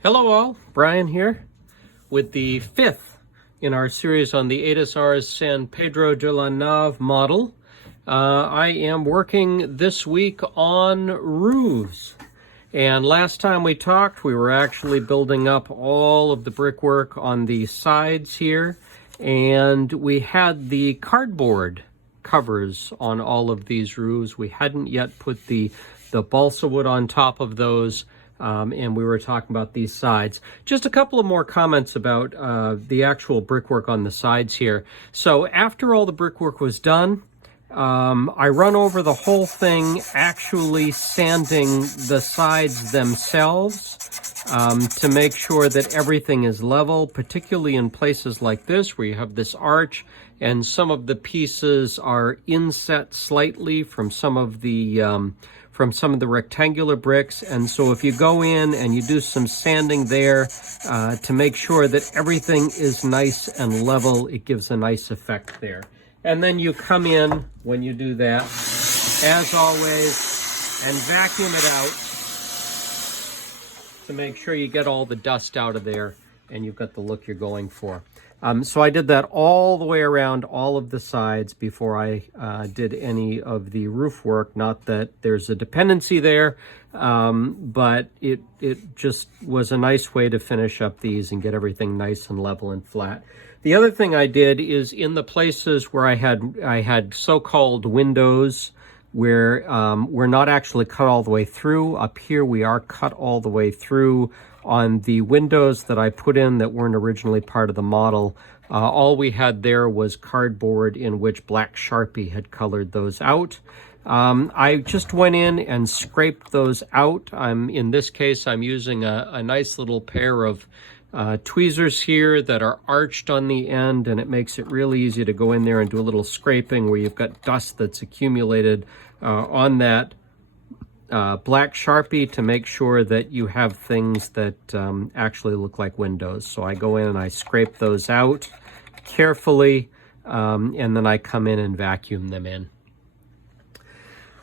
Hello all, Brian here with the fifth in our series on the Aedes Ars San Pedro de la Nave model. I am working this week on roofs. And last time we talked, we were actually building up all of the brickwork on the sides here. And we had the cardboard covers on all of these roofs. We hadn't yet put the balsa wood on top of those. And we were talking about these sides. Just a couple of more comments about the actual brickwork on the sides here. So after all the brickwork was done, I run over the whole thing, actually sanding the sides themselves to make sure that everything is level, particularly in places like this where you have this arch and some of the pieces are inset slightly from some of the rectangular bricks. And so if you go in and you do some sanding there to make sure that everything is nice and level, it gives a nice effect there. And then you come in when you do that, as always, and vacuum it out to make sure you get all the dust out of there and you've got the look you're going for. So I did that all the way around all of the sides before I did any of the roof work. Not that there's a dependency there, but it just was a nice way to finish up these and get everything nice and level and flat. The other thing I did is in the places where I had so-called windows where we're not actually cut all the way through. Up here we are cut all the way through. On the windows that I put in that weren't originally part of the model, all we had there was cardboard in which black Sharpie had colored those out. I just went in and scraped those out. In this case, I'm using a nice little pair of tweezers here that are arched on the end, and it makes it really easy to go in there and do a little scraping where you've got dust that's accumulated on that black Sharpie to make sure that you have things that actually look like windows. So I go in and I scrape those out carefully, and then I come in and vacuum them in.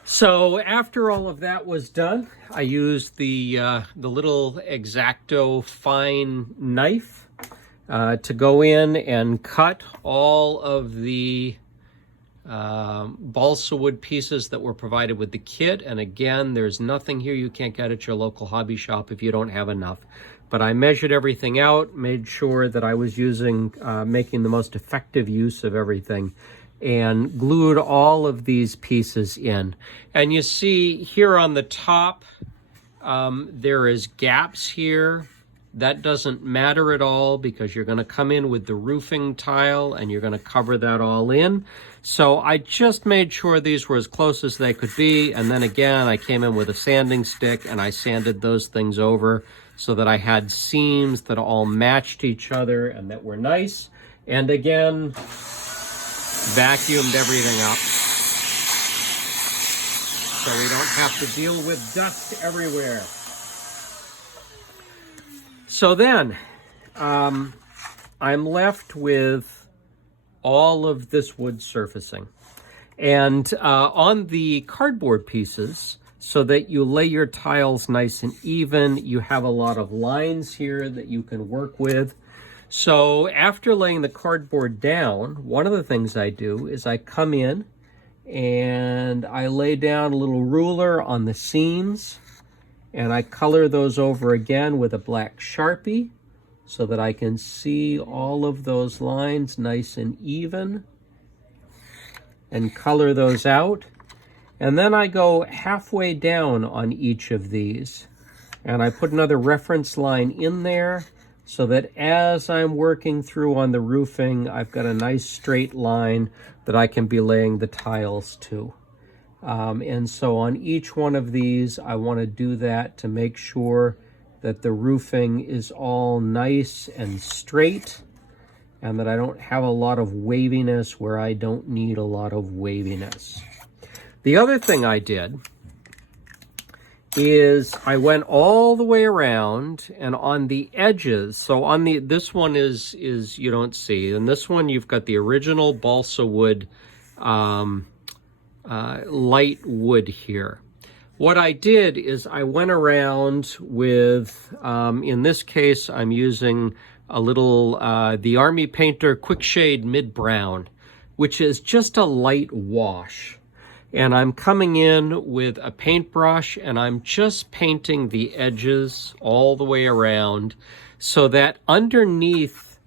So after all of that was done, I used the little X-Acto fine knife to go in and cut all of the balsa wood pieces that were provided with the kit. And again, there's nothing here you can't get at your local hobby shop if you don't have enough. But I measured everything out, made sure that I was making the most effective use of everything, and glued all of these pieces in. And you see here on the top, there is gaps here. That doesn't matter at all because you're going to come in with the roofing tile and you're going to cover that all in. So I just made sure these were as close as they could be. And then again, I came in with a sanding stick and I sanded those things over so that I had seams that all matched each other and that were nice. And again, vacuumed everything up so we don't have to deal with dust everywhere. So then, I'm left with all of this wood surfacing. And on the cardboard pieces, so that you lay your tiles nice and even, you have a lot of lines here that you can work with. So after laying the cardboard down, one of the things I do is I come in and I lay down a little ruler on the seams. And I color those over again with a black Sharpie so that I can see all of those lines nice and even and color those out. And then I go halfway down on each of these and I put another reference line in there so that as I'm working through on the roofing, I've got a nice straight line that I can be laying the tiles to. And so on each one of these, I want to do that to make sure that the roofing is all nice and straight and that I don't have a lot of waviness where I don't need a lot of waviness. The other thing I did is I went all the way around and on the edges. So on this one is you don't see, and this one you've got the original balsa wood light wood here. What I did is I went around with, in this case, I'm using a little, the Army Painter Quick Shade Mid Brown, which is just a light wash. And I'm coming in with a paintbrush and I'm just painting the edges all the way around so that underneath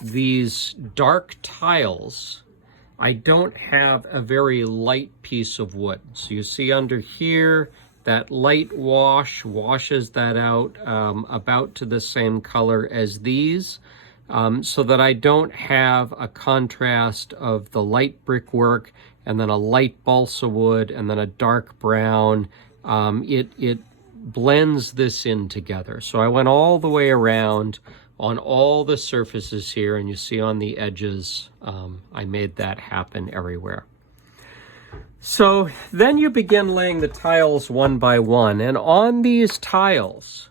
these dark tiles, I don't have a very light piece of wood. So you see under here, that light wash washes that out about to the same color as these, so that I don't have a contrast of the light brickwork and then a light balsa wood and then a dark brown. It blends this in together. So I went all the way around on all the surfaces here, and you see on the edges, I made that happen everywhere. So then you begin laying the tiles one by one, and on these tiles,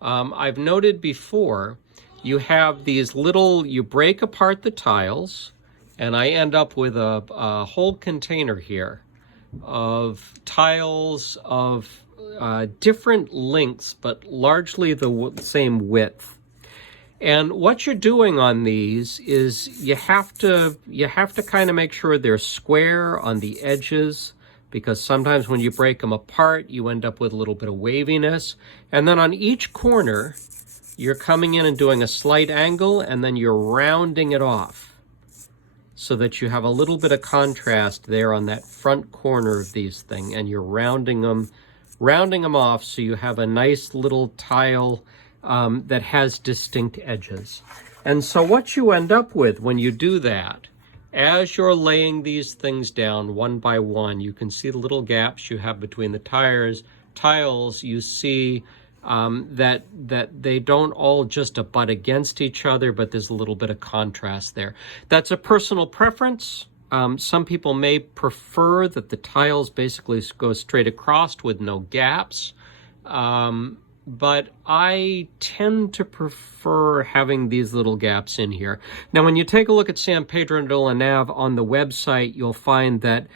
I've noted before, you have these little, you break apart the tiles, and I end up with a whole container here of tiles of different lengths, but largely the same width. And what you're doing on these is you have to kind of make sure they're square on the edges, because sometimes when you break them apart, you end up with a little bit of waviness. And then on each corner, you're coming in and doing a slight angle, and then you're rounding it off so that you have a little bit of contrast there on that front corner of these things, and you're rounding them off so you have a nice little tile that has distinct edges. And so what you end up with when you do that, as you're laying these things down one by one, you can see the little gaps you have between the tiles. You see that they don't all just abut against each other, but there's a little bit of contrast there. That's a personal preference. Some people may prefer that the tiles basically go straight across with no gaps. But I tend to prefer having these little gaps in here. Now, when you take a look at San Pedro de la Nave on the website, you'll find that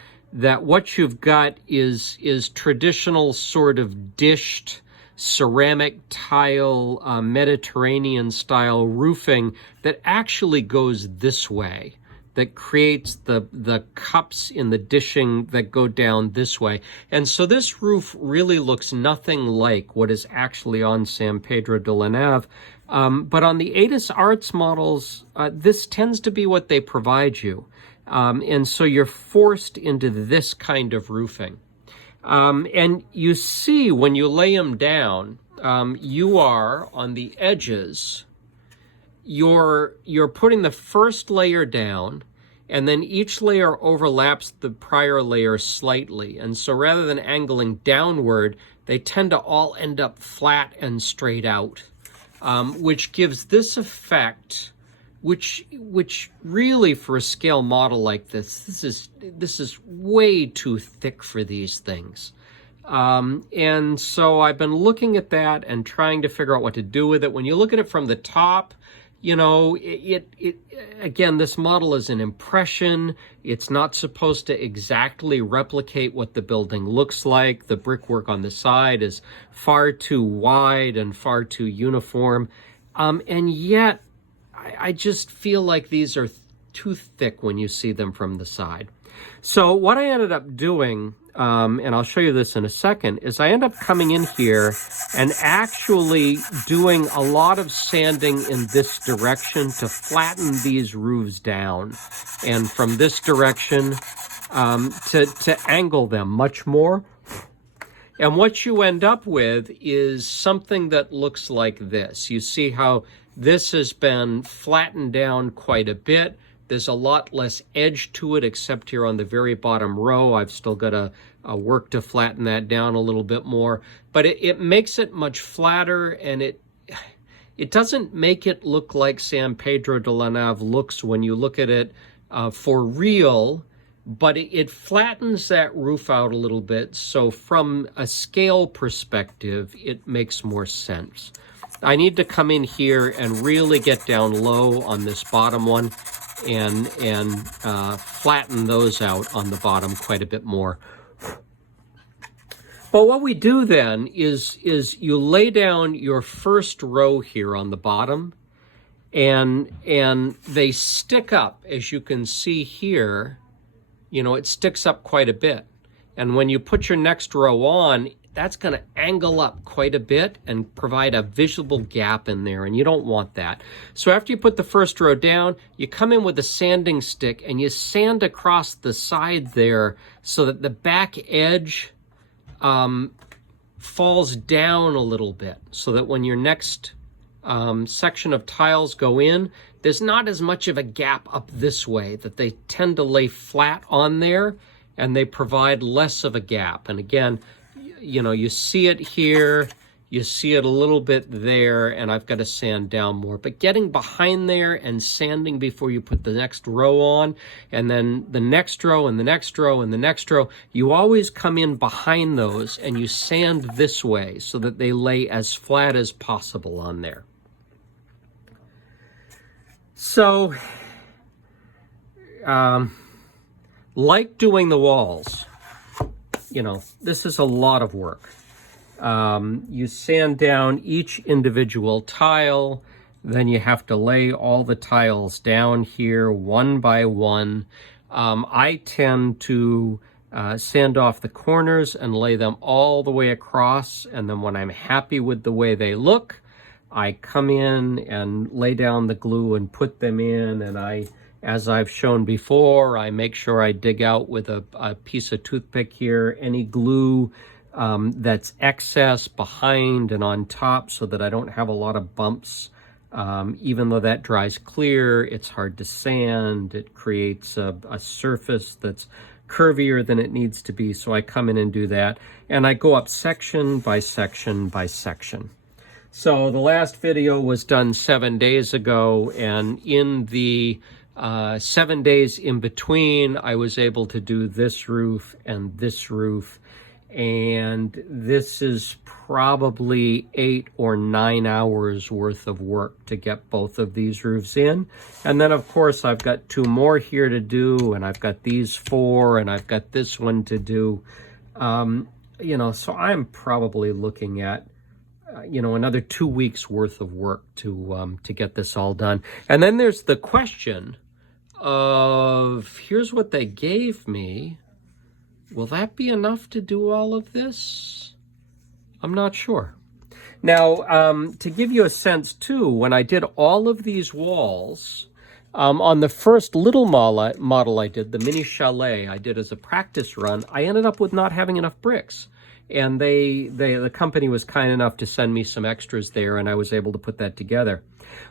what you've got is traditional sort of dished ceramic tile, Mediterranean style roofing that actually goes this way, that creates the cups in the dishing that go down this way. And so this roof really looks nothing like what is actually on San Pedro de la Nave. But on the Aedes Ars models, this tends to be what they provide you. And so you're forced into this kind of roofing. And you see when you lay them down, you are on the edges, you're putting the first layer down, and then each layer overlaps the prior layer slightly. And so rather than angling downward, they tend to all end up flat and straight out, which gives this effect, which really for a scale model like this is way too thick for these things. And so I've been looking at that and trying to figure out what to do with it. When you look at it from the top, you know, again, this model is an impression. It's not supposed to exactly replicate what the building looks like. The brickwork on the side is far too wide and far too uniform. And yet, I just feel like these are too thick when you see them from the side. So what I ended up doing, and I'll show you this in a second, is I end up coming in here and actually doing a lot of sanding in this direction to flatten these roofs down. And from this direction, to angle them much more. And what you end up with is something that looks like this. You see how this has been flattened down quite a bit. There's a lot less edge to it, except here on the very bottom row. I've still got to work to flatten that down a little bit more. But it makes it much flatter, and it doesn't make it look like San Pedro de la Nave looks when you look at it for real, but it flattens that roof out a little bit. So from a scale perspective, it makes more sense. I need to come in here and really get down low on this bottom one and flatten those out on the bottom quite a bit more. But what we do then is you lay down your first row here on the bottom, and they stick up, as you can see here. You know, it sticks up quite a bit. And when you put your next row on, that's going to angle up quite a bit and provide a visible gap in there, and you don't want that. So after you put the first row down, you come in with a sanding stick and you sand across the side there so that the back edge falls down a little bit, so that when your next section of tiles go in, there's not as much of a gap up this way, that they tend to lay flat on there and they provide less of a gap. And again, you know, you see it here, you see it a little bit there, and I've got to sand down more. But getting behind there and sanding before you put the next row on, and then the next row and the next row and the next row, you always come in behind those and you sand this way so that they lay as flat as possible on there. So, like doing the walls, you know, this is a lot of work. You sand down each individual tile, then you have to lay all the tiles down here one by one. I tend to sand off the corners and lay them all the way across, and then when I'm happy with the way they look, I come in and lay down the glue and put them in, and as I've shown before, I make sure I dig out with a piece of toothpick here any glue that's excess behind and on top, so that I don't have a lot of bumps. Even though that dries clear, it's hard to sand. It creates a surface that's curvier than it needs to be, so I come in and do that. And I go up section by section by section. So the last video was done 7 days ago, and in the 7 days in between, I was able to do this roof and this roof, and this is probably 8 or 9 hours worth of work to get both of these roofs in. And then of course I've got 2 more here to do, and I've got these 4, and I've got this one to do. You know, so I'm probably looking at you know, another 2 weeks worth of work to get this all done. And then there's the question of, here's what they gave me. Will that be enough to do all of this? I'm not sure. Now, to give you a sense too, when I did all of these walls, on the first little model I did, the mini chalet I did as a practice run, I ended up with not having enough bricks. And the company was kind enough to send me some extras there, and I was able to put that together.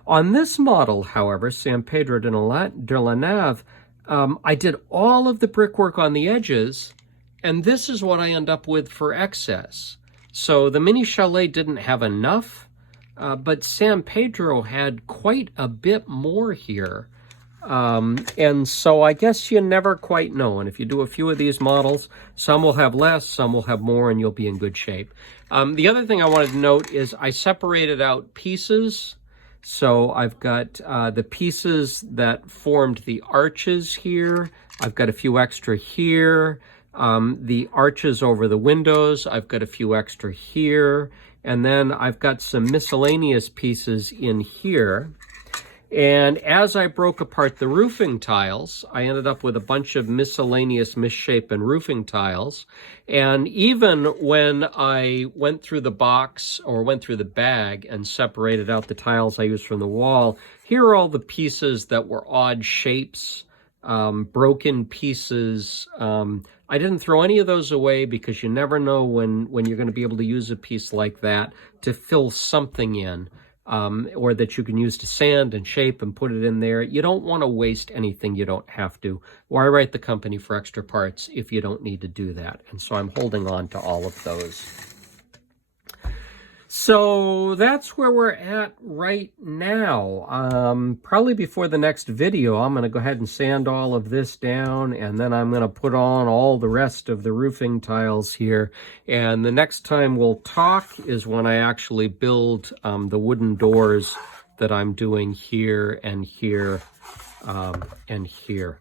On this model, however, San Pedro de la Nave, I did all of the brickwork on the edges, and this is what I end up with for excess. So the mini chalet didn't have enough, but San Pedro had quite a bit more here. And so I guess you never quite know. And if you do a few of these models, some will have less, some will have more, and you'll be in good shape. The other thing I wanted to note is I separated out pieces. So I've got the pieces that formed the arches here. I've got a few extra here. The arches over the windows, I've got a few extra here. And then I've got some miscellaneous pieces in here. And as I broke apart the roofing tiles, I ended up with a bunch of miscellaneous misshapen roofing tiles. And even when I went through the box or went through the bag and separated out the tiles I used from the wall, here are all the pieces that were odd shapes, broken pieces. I didn't throw any of those away because you never know when you're going to be able to use a piece like that to fill something in. Or that you can use to sand and shape and put it in there. You don't want to waste anything you don't have to. Why write the company for extra parts if you don't need to do that? And so I'm holding on to all of those. So that's where we're at right now. Probably before the next video, I'm going to go ahead and sand all of this down, and then I'm going to put on all the rest of the roofing tiles here. And the next time we'll talk is when I actually build the wooden doors that I'm doing here and here and here.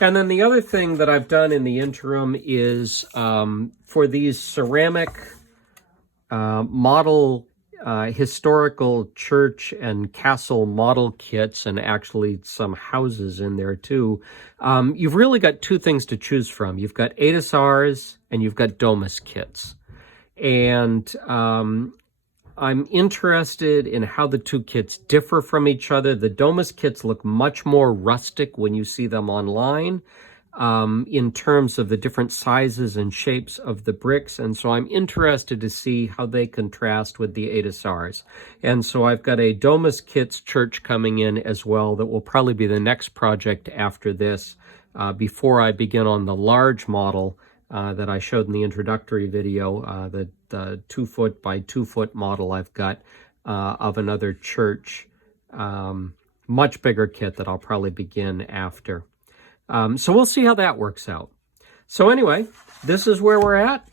And then the other thing that I've done in the interim is for these ceramic model historical church and castle model kits, and actually some houses in there too, you've really got two things to choose from. You've got Aedes Ars and you've got Domus kits. And I'm interested in how the two kits differ from each other. The Domus kits look much more rustic when you see them online, in terms of the different sizes and shapes of the bricks. And so I'm interested to see how they contrast with the Aedes Ars. And so I've got a Domus Kits church coming in as well that will probably be the next project after this, before I begin on the large model that I showed in the introductory video, the 2 foot by 2 foot model I've got of another church, much bigger kit that I'll probably begin after. So we'll see how that works out. So anyway, this is where we're at.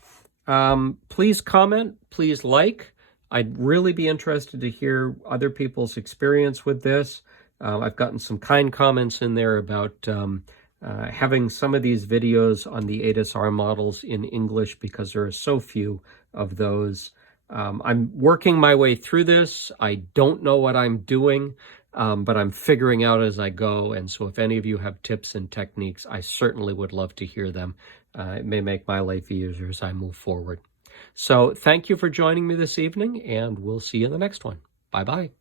Please comment, please like. I'd really be interested to hear other people's experience with this. I've gotten some kind comments in there about having some of these videos on the Aedes Ars models in English because there are so few of those. I'm working my way through this. I don't know what I'm doing, but I'm figuring out as I go. And so if any of you have tips and techniques, I certainly would love to hear them. It may make my life easier as I move forward. So thank you for joining me this evening, and we'll see you in the next one. Bye-bye.